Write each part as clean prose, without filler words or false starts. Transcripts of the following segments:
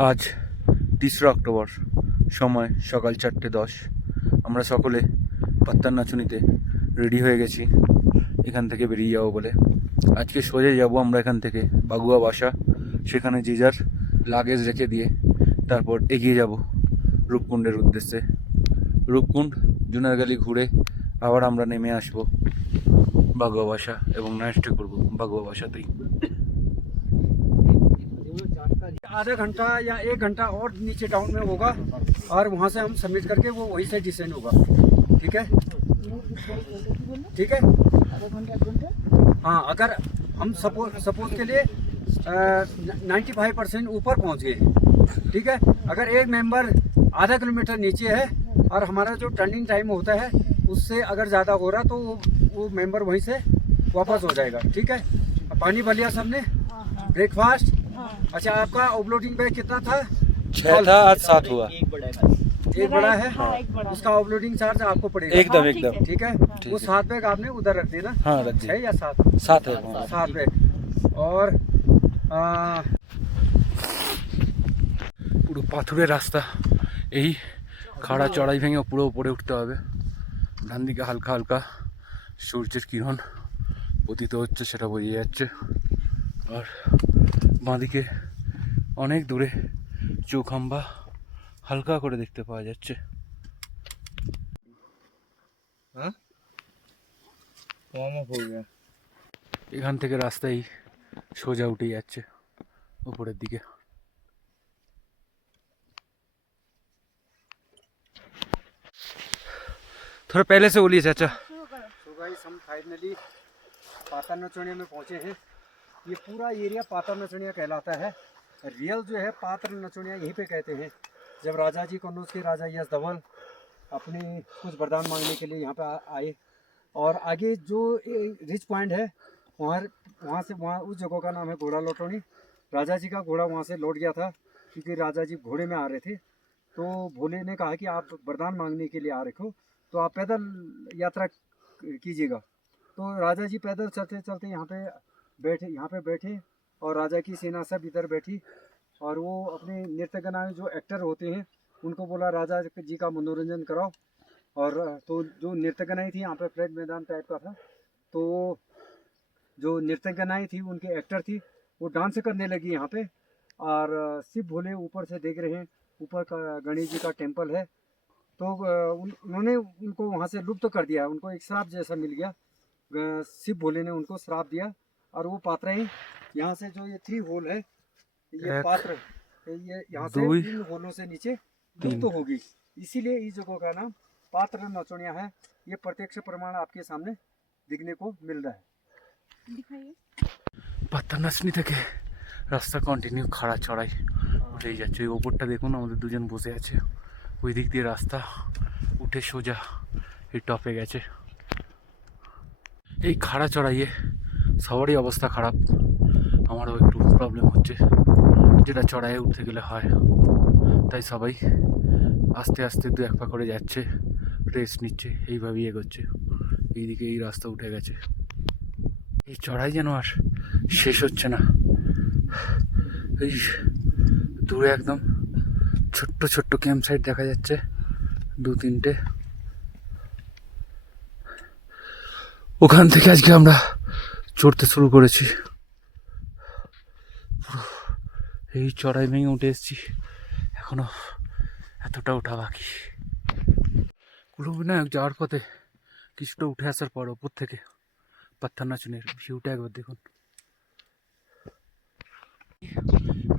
আজ ৩রা অক্টোবর, সময় সকাল ৪:১০। আমরা সকলে পাত্তার নাচুনিতে রেডি হয়ে গেছি এখান থেকে বেরিয়ে যাবো বলে। আজকে সোজা যাব আমরা এখান থেকে বাগুয়া বাসা, সেখানে যে যার লাগেজ রেখে দিয়ে তারপর এগিয়ে যাব রূপকুণ্ডের উদ্দেশ্যে। রূপকুণ্ড জুনারগালি ঘুরে আবার আমরা নেমে আসবো বাগুয়া বাসা এবং নাইট স্টে করবো বাগুয়া বাসাতেই। आधा घंटा या 1 घंटा और नीचे डाउन में होगा और वहाँ से हम सबमिट करके वो वहीं से डिसेंड होगा। ठीक है, ठीक है। हाँ, अगर हम सपोज के लिए 95% ऊपर पहुँच गए, ठीक है। अगर एक मेंबर आधा किलोमीटर नीचे है और हमारा जो टर्निंग टाइम होता है उससे अगर ज़्यादा हो रहा तो वो मेंबर वहीं से वापस हो जाएगा। ठीक है। पानी भर लिया सबने, ब्रेकफास्ट। अच्छा, आपका ओवरलोडिंग बैग कितना था? 6 था, आज 7 हुआ। एक बड़ा है। हाँ। उसका ओवरलोडिंग चार्ज आपको पड़ेगा। एकदम एकदम ठीक है। वो 7 बैग आपने उधर रख देना। हाँ, रख दिए। 6 या 7? 7 है। 7 बैग। और পুরো পাথুরের রাস্তা, এই খাড়া চড়াই ভেঙে পুরো উপরে উঠতে হবে। ডান দিকে হালকা হালকা সূর্যের কিরণ পতিত হচ্ছে, সেটা বোঝা যাচ্ছে। আর বাঁদিকে অনেক দূরে চৌখাম্বা হালকা করে দেখতে পাওয়া যাচ্ছে। এখান থেকে রাস্তায় সোজা উঠে যাচ্ছে উপরের দিকে। थोड़ा पहले से बोलिए चाचा। तो गाइस, हम फाइनली पातर नचनिया में पहुंचे हैं। ये पूरा एरिया पातर नचनिया कहलाता है। रियल जो है पातर नचनिया यहीं पे कहते हैं। जब राजा जी कन्नौज के राजा यश धवल अपने कुछ वरदान मांगने के लिए यहाँ पे आए, और आगे जो रिच पॉइंट है वहाँ उस जगह का नाम है घोड़ा लौटोनी। राजा जी का घोड़ा वहाँ से लौट गया था क्योंकि राजा जी घोड़े में आ रहे थे। तो भोले ने कहा कि आप वरदान मांगने के लिए आ रहे हो तो आप पैदल यात्रा कीजिएगा। तो राजा जी पैदल चलते चलते यहाँ पे बैठे और राजा की सेना सब इधर बैठी। और वो अपने नृत्यगना जो एक्टर होते हैं उनको बोला राजा जी का मनोरंजन कराओ। और तो जो नृत्यगनाएं थी यहाँ पे फ्लैट मैदान टाइप का था, तो जो नृत्यगनाएं थी उनके एक्टर थी वो डांस करने लगी यहाँ पे। और शिव भोले ऊपर से देख रहे हैं, ऊपर का गणेश जी का टेम्पल है। तो उन्होंने उनको वहाँ से लुप्त कर दिया, उनको एक श्राप जैसा मिल गया। शिव भोले ने उनको श्राप दिया और वो पात्राएं यहाँ से जो ये 3 होल है, ये पात्र ये यहाँ से 3 होलों से नीचे लुप्त होगी। इसीलिए इस जगह का नाम पात्र नचनिया है। ये प्रत्यक्ष प्रमाण आपके सामने दिखने को मिल रहा है। পাত্তার নাচনি থেকে রাস্তা কন্টিনিউ খাড়া চড়াই উঠেই যাচ্ছে। ওই ওপরটা দেখুন, আমাদের দুজন বসে আছে। ওই দিক দিয়ে রাস্তা উঠে সোজা এই টপে গেছে। এই খাড়া চড়াইয়ে সবারই অবস্থা খারাপ, আমারও একটু প্রবলেম হচ্ছে, যেটা চড়াইয়ে উঠতে গেলে হয়। তাই সবাই আস্তে আস্তে 2-1 পা করে যাচ্ছে, রেস্ট নিচ্ছে, এইভাবেই এগোচ্ছে। এইদিকে এই রাস্তা উঠে গেছে। এই চড়াই যেন আর শেষ হচ্ছে না। এই দূরে একদম ছোট্ট ছোট্ট ক্যাম্প সাইট দেখা যাচ্ছে, 2-3টে। ওখান থেকে আজকে আমরা চড়তে শুরু করেছি। এই চড়াই ভেঙে উঠে এসেছি, এখনো এতটা ওঠা বাকি। কুলুবিনায়ক যাওয়ার পথে কিছুটা উঠে আসার পর ওপর থেকে পাত্তার নাচনের ভিউটা একবার দেখুন।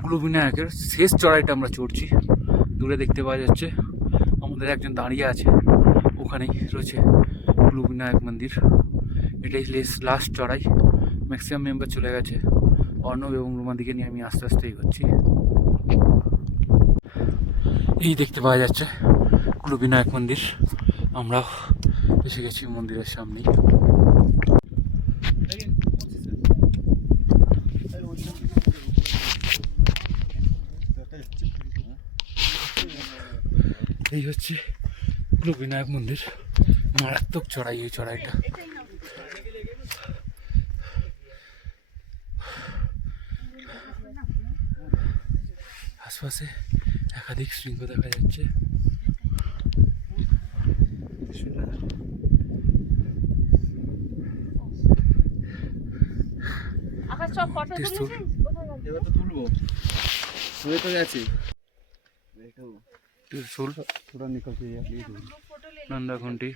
কুলুবিনায়কের শেষ চড়াইটা আমরা চড়ছি। দূরে দেখতে পাওয়া যাচ্ছে আমাদের একজন দাঁড়িয়ে আছে, ওখানেই রয়েছে কুলুবিনায়ক মন্দির। এটাই লাস্ট চড়াই। ম্যাক্সিমাম মেম্বার চলে গেছে। অর্ণব এবং রুমাদিকে নিয়ে আমি আস্তে আস্তে এগোচ্ছি। এই দেখতে পাওয়া যাচ্ছে কুলুবিনায়ক মন্দির। আমরাও এসে গেছি মন্দিরের সামনেই। এই হচ্ছে কুলুবিনায়ক মন্দির। মারাত্মক চড়াই এই চড়াইটা। আশপাশে একাধিক শৃঙ্গ দেখা যাচ্ছে। ত্রিশূল, ত্রিশূল, थोड़ा निकल के यार प्लीज नंदा घंटी,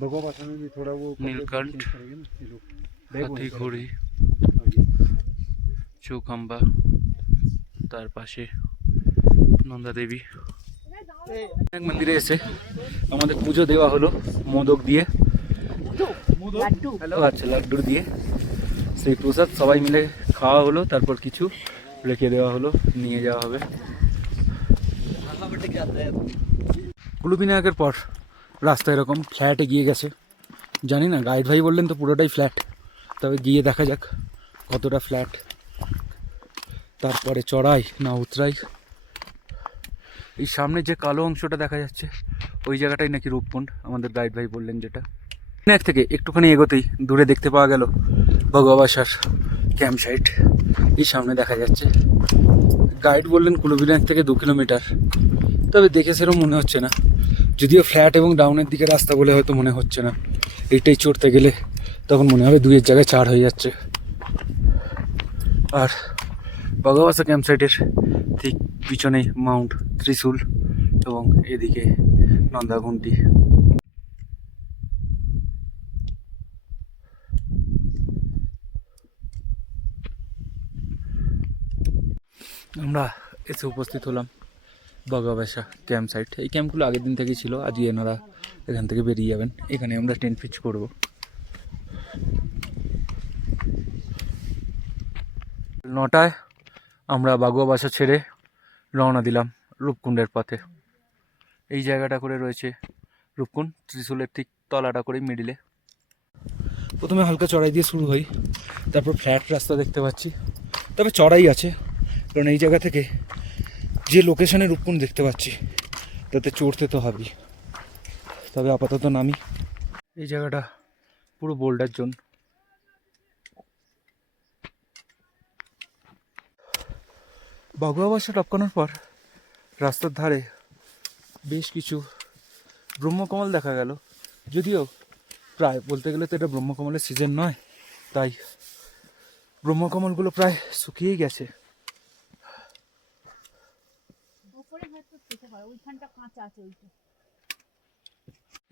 भगवा भाषा में भी थोड़ा वो नीलकंठ, करेंगे ना ये लोग হাতি ঘড়ি, চৌখাম্বা, তার পাশে নন্দা দেবী। এক মন্দিরে এসে আমাদের পুজো দেওয়া হলো মোদক দিয়ে, আচ্ছা লাড্ডু দিয়ে। সেই প্রসাদ সবাই মিলে খাওয়া হলো, তারপর কিছু রেখে দেওয়া হলো, নিয়ে যাওয়া হবে। কুলুবিনায়কের পর রাস্তা এরকম ফ্ল্যাটে গিয়ে গেছে, জানি না, গাইড ভাই বললেন তো পুরোটাই ফ্ল্যাট, তবে গিয়ে দেখা যাক কতটা ফ্ল্যাট, তারপরে চড়াই না উতরাই। এই সামনে যে কালো অংশটা দেখা যাচ্ছে ওই জায়গাটাই নাকি রূপকুণ্ড, আমাদের গাইড ভাই বললেন যেটা। এক থেকে একটুখানি এগোতেই দূরে দেখতে পাওয়া গেল ভগবাসার ক্যাম্প সাইট, এই সামনে দেখা যাচ্ছে। গাইড বললেন কুলুবিনায়ক থেকে 2 কিলোমিটার, তবে দেখে সেরকম মনে হচ্ছে না, যদিও ফ্ল্যাট এবং ডাউনের দিকে রাস্তা বলে হয়তো মনে হচ্ছে না। এইটাই চড়তে গেলে তখন মনে হবে 2-এর জায়গায় 4 হয়ে যাচ্ছে। আর ভগবাসা ক্যাম্প সাইটের ঠিক পিছনেই মাউন্ট ত্রিশূল এবং এদিকে নন্দাঘুন্টি। আমরা এসে উপস্থিত হলাম ভগবাসা ক্যাম্প সাইট। এই ক্যাম্পগুলো আগের দিন থেকেই ছিল, আজকে এনারা এখান থেকে বেরিয়ে যাবেন। এখানে আমরা টেন্ট পিচ করবো। 9টায় আমরা বাগুয়াবাসা ছেড়ে রওনা দিলাম রূপকুণ্ডের পথে। এই জায়গাটা করে রয়েছে রূপকুণ্ড, ত্রিশূলের ঠিক তলাটা করে মিডিলে। প্রথমে হালকা চড়াই দিয়ে শুরু হই, তারপর ফ্ল্যাট রাস্তা দেখতে পাচ্ছি, তবে চড়াই আছে, কারণ এই জায়গা থেকে যে লোকেশনে রূপকুণ্ড দেখতে পাচ্ছি তাতে চড়তে তো হবেই। তবে আপাতত নামি। এই জায়গাটা পুরো বোল্ডার জোন। বাগুয়াবাসা টপকানোর পর রাস্তার ধারে বেশ কিছু ব্রহ্মকমল দেখা গেল, যদিও প্রায় বলতে গেলে তো এটা ব্রহ্মকমলের সিজন নয়, তাই ব্রহ্মকমলগুলো প্রায় শুকিয়েই গেছে।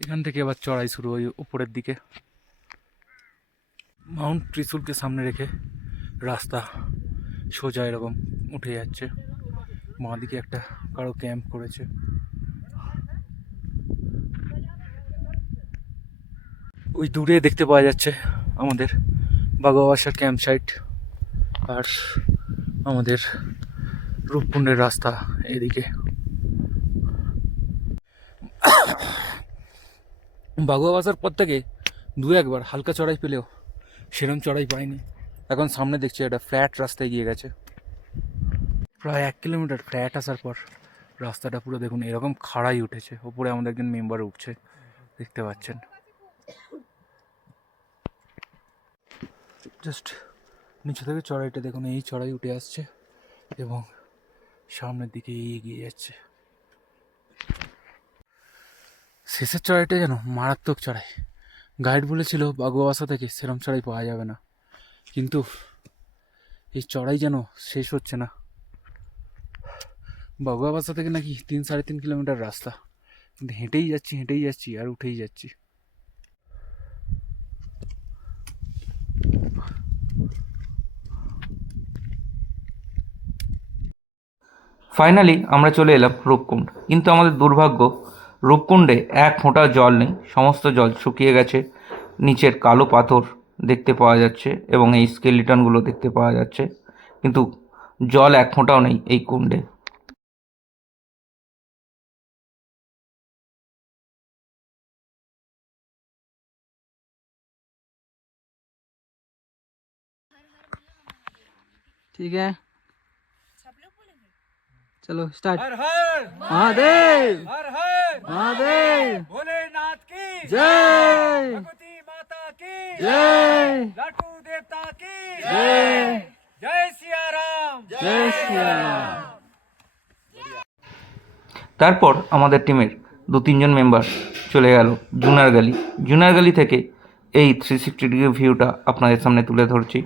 এখান থেকে আবার চড়াই শুরু হয় উপরের দিকে। মাউন্ট ত্রিশূলকে সামনে রেখে রাস্তা সোজা এরকম উঠে যাচ্ছে। বাঁদিকে একটা কারো ক্যাম্প করেছে। ওই দূরে দেখতে পাওয়া যাচ্ছে আমাদের বাগুয়াবাসার ক্যাম্প সাইট, আর আমাদের রূপকুণ্ডের রাস্তা এদিকে। বাগুয়াবাসার পর থেকে 2-1বার হালকা চড়াই পেলেও সেরকম চড়াই পাইনি। এখন সামনে দেখছি একটা ফ্ল্যাট রাস্তায় গিয়ে গেছে। প্রায় 1 কিলোমিটার ফ্ল্যাট আসার পর রাস্তাটা পুরো দেখুন এরকম খাড়াই উঠেছে। ওপরে আমাদের একজন মেম্বার উঠছে, দেখতে পাচ্ছেন। জাস্ট নিচে থেকে চড়াইটা দেখুন, এই চড়াই উঠে আসছে এবং সামনের দিকে এগিয়ে যাচ্ছে। শেষের চড়াইটা যেন মারাত্মক চড়াই। গাইড বলেছিল বাগুয়াবাসা থেকে সেরম চড়াই পাওয়া যাবে না, কিন্তু এই চড়াই যেন শেষ হচ্ছে না। বাগুয়াবাসা থেকে নাকি 3-3.5 কিলোমিটার রাস্তা, কিন্তু হেঁটেই যাচ্ছি আর উঠেই যাচ্ছি। ফাইনালি আমরা চলে এলাম রূপকুণ্ড, কিন্তু আমাদের দুর্ভাগ্য রূপকুণ্ডে এক ফোঁটা জল নেই, সমস্ত জল শুকিয়ে গেছে। নিচের কালো পাথর দেখতে পাওয়া যাচ্ছে এবং এই স্কেলিটনগুলো দেখতে পাওয়া যাচ্ছে, কিন্তু জল এক ফোঁটাও নেই এই কুণ্ডে। ठीक है, चलो स्टार्ट। हर हर महादेव, हर हर महादेव, भोलेनाथ की जय, भगवती माता की जय, लाटू देवता की जय, जय सिया राम जय श्री राम। তারপর আমাদের টিমের 2-3 মেম্বার চলে গেল জুনার গ্যালি থেকে এই 360 ডিগ্রি ভিউটা আপনাদের সামনে তুলে ধরছি।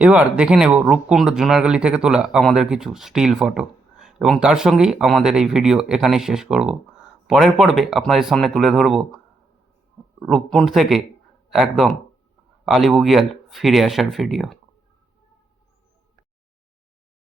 এবার দেখে নেব রূপকুণ্ড জুনারগালি থেকে তোলা আমাদের কিছু স্টিল ফটো, এবং তার সঙ্গেই আমাদের এই ভিডিও এখানেই শেষ করব। পরের পর্বে আপনাদের সামনে তুলে ধরব রূপকুণ্ড থেকে একদম আলিবুগিয়াল ফিরে আসার ভিডিও।